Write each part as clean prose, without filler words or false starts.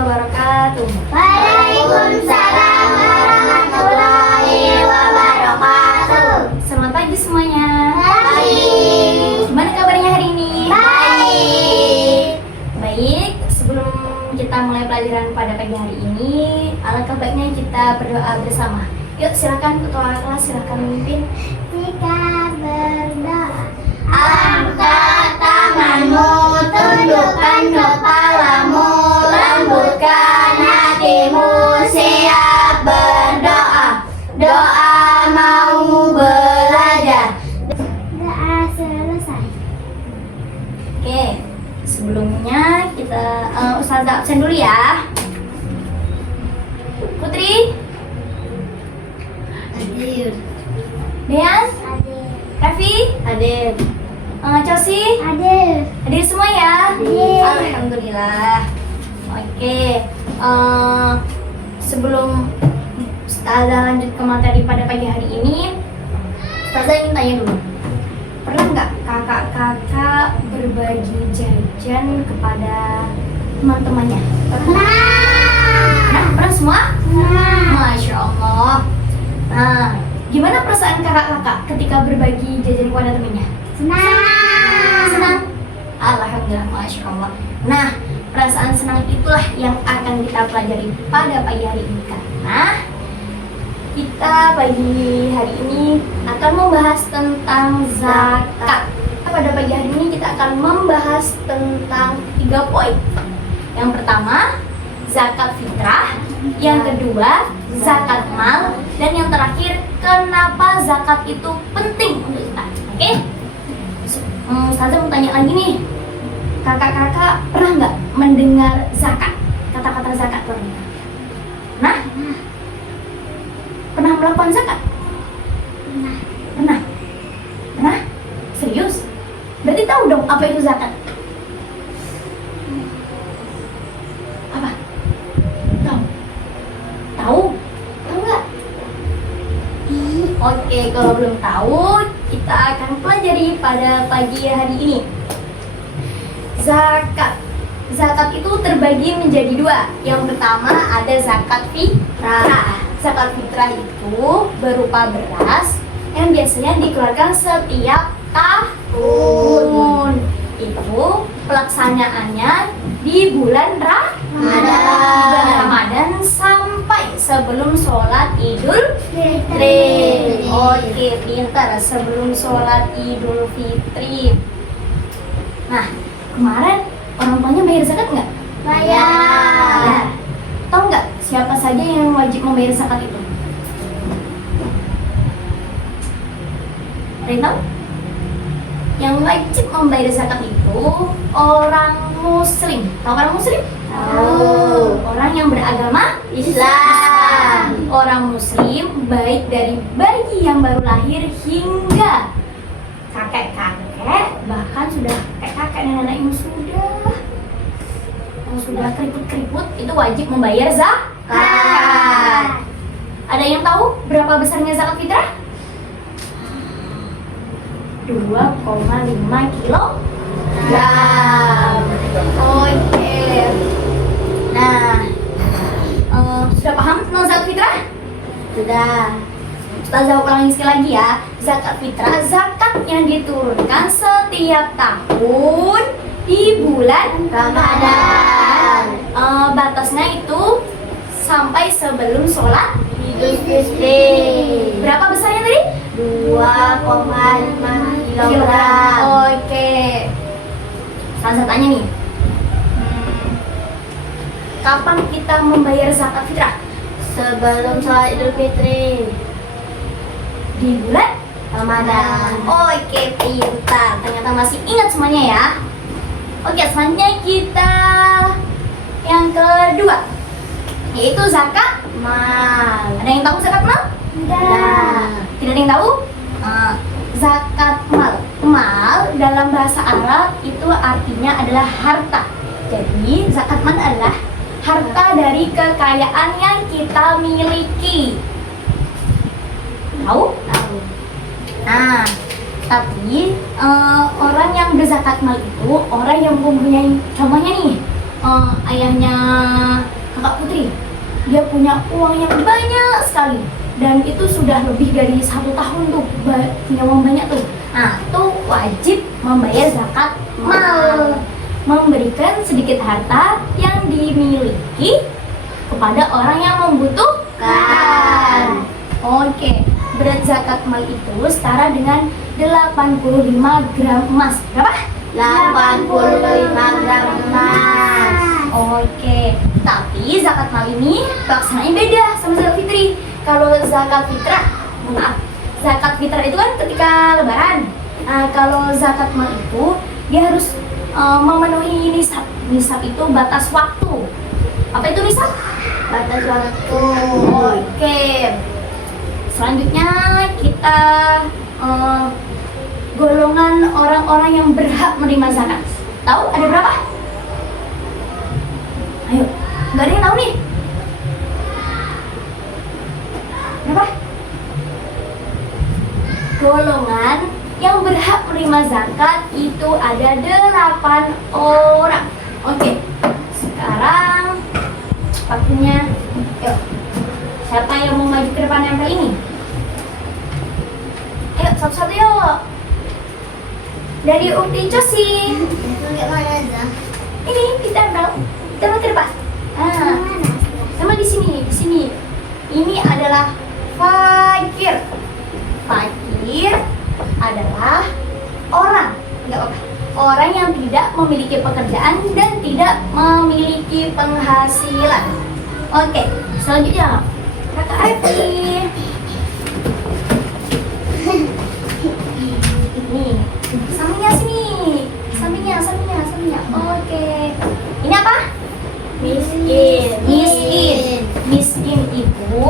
wabarakatuh. Waalaikumsalam warahmatullahi wabarakatuh. Selamat pagi semuanya. Pagi. Gimana kabarnya hari ini? Baik. Baik, sebelum kita mulai pelajaran pada pagi hari ini, alangkah baiknya kita berdoa bersama. Yuk silakan ketua kelas, silakan memimpin. Jika berdoa, angkat tanganmu, tundukkan kepalamu, lembutkan hatimu, siap berdoa. Doa mau belajar. Doa selesai. Oke, sebelumnya kita Ustazah absen dulu ya. Putri, Hadir. Dean, Hadir. Raffi, Hadir. Chelsea, Hadir. hadir semua ya? Hadir. Alhamdulillah. Oke, sebelum Ustazah lanjut ke materi pada pagi hari ini, Ustazah ingin tanya dulu. Pernah nggak kakak-kakak berbagi jajan kepada teman-temannya? Pernah semua? Masya Allah. Nah, gimana perasaan kakak-kakak ketika berbagi jajan kepada temannya? Senang? Alhamdulillah, Masya Allah. Nah, perasaan senang itulah yang akan kita pelajari pada pagi hari ini. Karena kita pagi hari ini akan membahas tentang zakat. Pada pagi hari ini kita akan membahas tentang 3 poin. Yang pertama, zakat fitrah. Yang kedua, zakat mal. Dan yang terakhir, kenapa zakat itu penting untuk kita. Oke? Ustazah mau tanya lagi nih. Kakak-kakak pernah nggak mendengar zakat? Kata-kata zakat pernah? Nah, pernah melakukan zakat? Pernah? Serius? Berarti tahu dong apa itu zakat? Apa? Tahu? Tahu nggak? Oke, kalau belum tahu, kita akan pelajari pada pagi hari ini. Zakat itu terbagi menjadi 2. Yang pertama ada zakat fitrah. Zakat fitrah itu berupa beras yang biasanya dikeluarkan setiap tahun. Itu pelaksanaannya di bulan Ramadan sampai sebelum sholat Idul Fitri. Oke, pintar. Sebelum sholat Idul Fitri. Nah, kemarin orang tuanya bayar zakat nggak? Bayar. Tahu nggak siapa saja yang wajib membayar zakat itu? Ada yang tahu? Yang wajib membayar zakat itu orang Muslim. Tahu orang Muslim? Tahu. Orang yang beragama Islam. Orang Muslim baik dari bayi yang baru lahir hingga kakek-kakek, bahkan sudah kakek-kakek nenek-nenek yang sudah keriput-keriput itu wajib membayar zakat. Ada yang tahu berapa besarnya zakat fitrah? 2,5 kilogram. Oke. Nah, sudah paham tentang zakat fitrah? Sudah. Ustazah ulangi sekali lagi ya. Zakat fitrah, zakat yang diturunkan setiap tahun di bulan Ramadan. Batasnya itu sampai sebelum sholat Idul Fitri. Berapa besarnya tadi? 2,5 kilogram. Oke. Saya tanya nih. Kapan kita membayar zakat fitrah? Sebelum sholat Idul Fitri. Di bulan Ramadan. Oke, pintar. Ternyata masih ingat semuanya ya. Oke, selanjutnya kita yang kedua, yaitu zakat mal. Ada yang tahu zakat mal? Tidak. Tidak ada yang tahu? Zakat mal. Mal dalam bahasa Arab itu artinya adalah harta. Jadi zakat mal adalah harta dari kekayaan yang kita miliki. Tahu? Tahu. Nah, tapi orang yang berzakat mal itu orang yang mempunyai, contohnya nih, ayahnya Kakak Putri, dia punya uang yang banyak sekali dan itu sudah lebih dari 1 tahun tuh punya uang banyak tuh. Nah, tuh wajib membayar zakat mal, memberikan sedikit harta yang dimiliki kepada orang yang membutuhkan. Oke, berat zakat mal itu setara dengan 85 gram emas. Berapa? 85 gram emas. Oke, tapi zakat mal ini pelaksanaannya beda sama zakat fitri. Kalau zakat fitrah, zakat fitrah itu kan ketika lebaran. Nah, kalau zakat mal itu dia harus memenuhi nisab. Nisab itu batas waktu. Apa itu nisab? Batas waktu. Oke. Selanjutnya kita golongan orang-orang yang berhak menerima zakat. Tahu ada berapa? Ayo, nggak ada yang tahu nih. Berapa? Golongan yang berhak menerima zakat itu ada 8 orang. Oke, sekarang waktunya. Yuk, siapa yang mau maju ke depan yang kali ini? Ayo, satu-satu yuk. Dari Ukti Cosi. Ini kita mau ke depan. Sama di sini, di sini. Ini adalah fakir. Fakir adalah orang, enggak apa, orang yang tidak memiliki pekerjaan dan tidak memiliki penghasilan. Oke, selanjutnya Kakak Revi. Nih, sampingnya sini. Sampingnya. Oke. Ini apa? Miskin. Miskin itu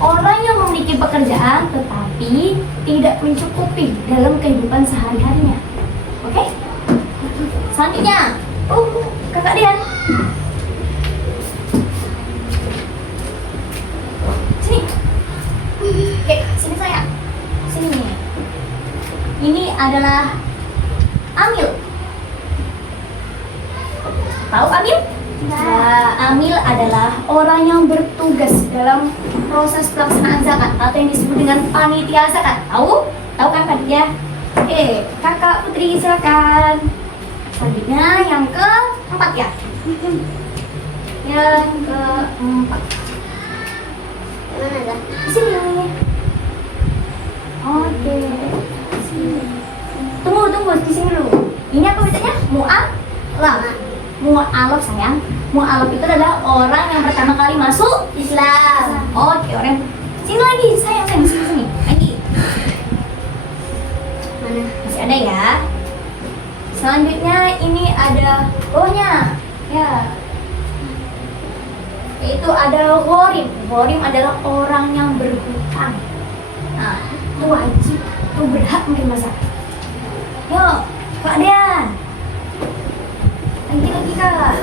orang yang memiliki pekerjaan tetapi tidak mencukupi dalam kehidupan sehari-harinya. Oke? Selanjutnya, Kakak Dian. Sini. Oke, sini sayang. Sini. Ini adalah Amil. Tahu Amil? Nah, Amil adalah orang yang bertugas dalam proses pelaksanaan zakat atau yang disebut dengan panitia zakat. Tahu? Tahu kan panitia? Oke, Kakak Putri silakan. Selanjutnya yang keempat ya. Yang keempat. Mana dah? Di sini. Oke. Tunggu di sini dulu. Ini apa bacanya? Mu'alaf. Mu'alaf sayang. Mu'alaf itu adalah orang yang pertama kali masuk Islam. Oke, orang. Sini lagi, sayang di sini. Lagi. Mana? Masih ada ya. Selanjutnya ini ada bawahnya. Ya. Yaitu ada ghorim. Ghorim adalah orang yang berhutang. Nah, itu wajib, itu berhak menerima zakat. Yuk, Kak Dian. Lagi Kak.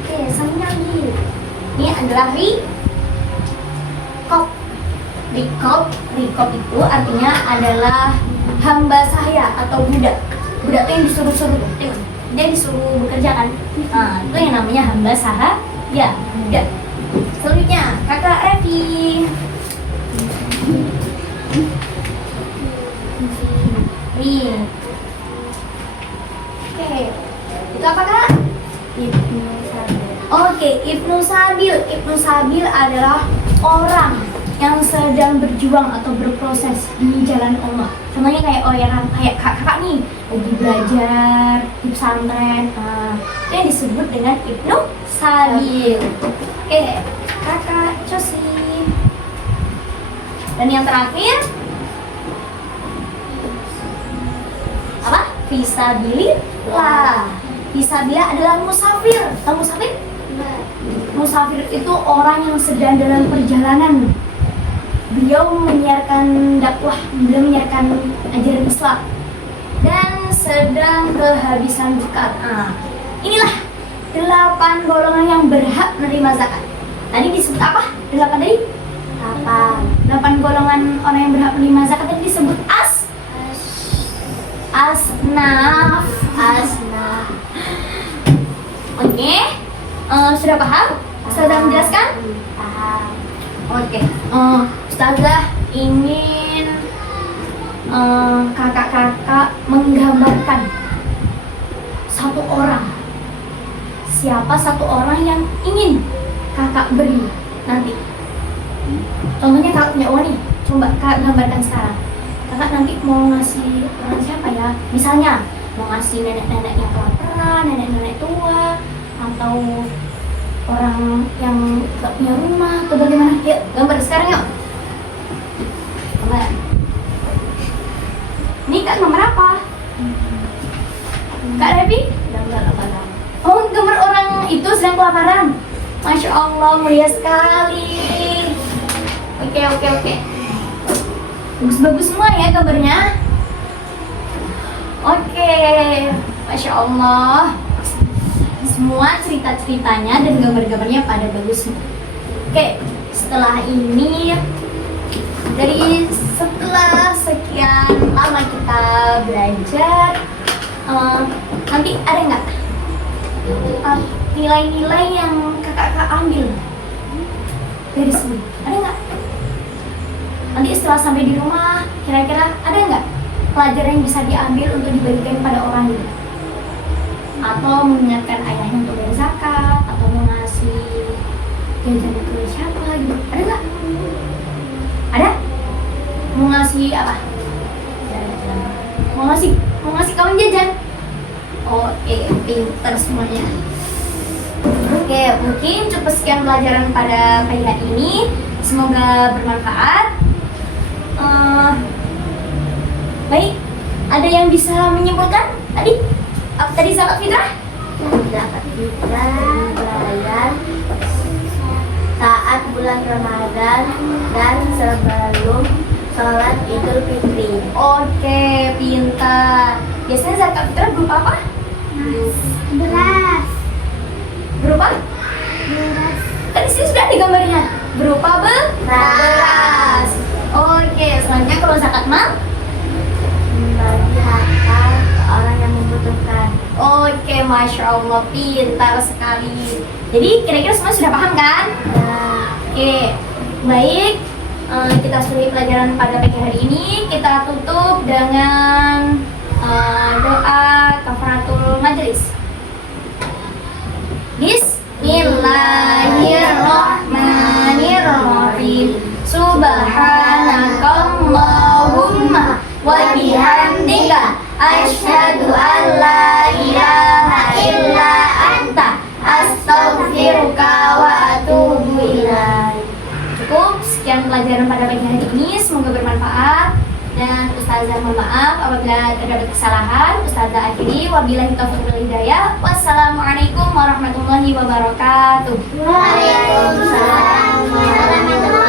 Oke, samping lagi. Ini adalah rikop. Rikop itu artinya adalah hamba sahaya atau budak. Budak itu yang disuruh-suruh. Dia disuruh bekerja kan. Nah, itu yang namanya hamba sahaya, budak. Selanjutnya, Kakak Revi. Nih. Oke. Itu apa Kak? Ibnu Sabil. Oke, Ibnu Sabil. Ibnu Sabil adalah orang yang sedang berjuang atau berproses di jalan Allah. Contohnya kayak kakak nih, lagi belajar di pesantren. Itu yang disebut dengan Ibnu Sabil. Oke, Kakak Cosi. Dan yang terakhir apa? Fisabilillah. Fisabilillah adalah musafir. Tahu musafir? Musafir itu orang yang sedang dalam perjalanan. Beliau menyiarkan dakwah, beliau menyiarkan ajaran Islam dan sedang kehabisan bekal. Inilah 8 golongan yang berhak menerima zakat. Tadi disebut apa? 8 tadi? 8 golongan orang yang berhak menerima zakat tadi disebut asnaf. Sudah paham? Ustazah menjelaskan? Paham. Oke. Ustazah ingin kakak-kakak menggambarkan satu orang. Siapa satu orang yang ingin kakak beri nanti? Contohnya kakak punya uang nih, coba kakak gambarkan sekarang. Kakak nanti mau ngasih orang siapa ya? Misalnya mau ngasih nenek-nenek yang kelaparan, nenek-nenek tua, atau orang yang gak punya rumah, atau bagaimana? Yuk, gambar sekarang yuk. Gambar. Ini kak gambar apa? Kak Revi? Gambar apa dong? Oh, gambar orang itu sedang kelaparan. Masya Allah, mulia sekali. Oke. Bagus-bagus semua ya gambarnya. Oke, Masya Allah. Semua cerita-ceritanya dan gambar-gambarnya pada bagus. Oke, setelah ini, setelah sekian lama kita belajar, nanti ada nggak nilai-nilai yang kakak ambil dari sini? Ada nggak? Nanti setelah sampai di rumah, kira-kira ada nggak pelajaran yang bisa diambil untuk dibagikan pada orang itu? Atau mengingatkan ayahnya untuk bayar zakat, atau mau ngasih jajan ke siapa gitu? Ada nggak? Ada? Mau ngasih apa? Mau ngasih kawan jajan? Oke, pinter semuanya. Oke, mungkin cukup sekian pelajaran pada pagi hari ini. Semoga bermanfaat. Baik, ada yang bisa menyimpulkan tadi? Apa tadi zakat fitrah? Zakat fitrah dibayar saat bulan Ramadan dan sebelum sholat Idul Fitri. Oke, pintar. Biasanya zakat fitrah berupa apa? Beras. Berupa? Tadi sini sudah ada gambarnya. Berupa beras. Oke, selanjutnya kalau zakat mal? Membagi harta ke orang yang membutuhkan. Oke, Masya Allah, pintar sekali. Jadi kira-kira semua sudah paham kan? Oke, baik. Kita sudahi pelajaran pada pagi hari ini. Kita tutup dengan doa kafaratul majelis. Bismillahirrahmanirrahim. Subhanakallahumma wa bihamdika asyhadu an la ilaha illa anta astaghfiruka wa atubu ilaik. Cukup sekian pelajaran pada pagi hari ini, semoga bermanfaat. Dan Ustazah mohon maaf apabila terdapat kesalahan. Ustazah akhiri, wabillahi taufiq wal hidayah. Wassalamualaikum warahmatullahi wabarakatuh. Waalaikumsalam warahmatullahi wabarakatuh.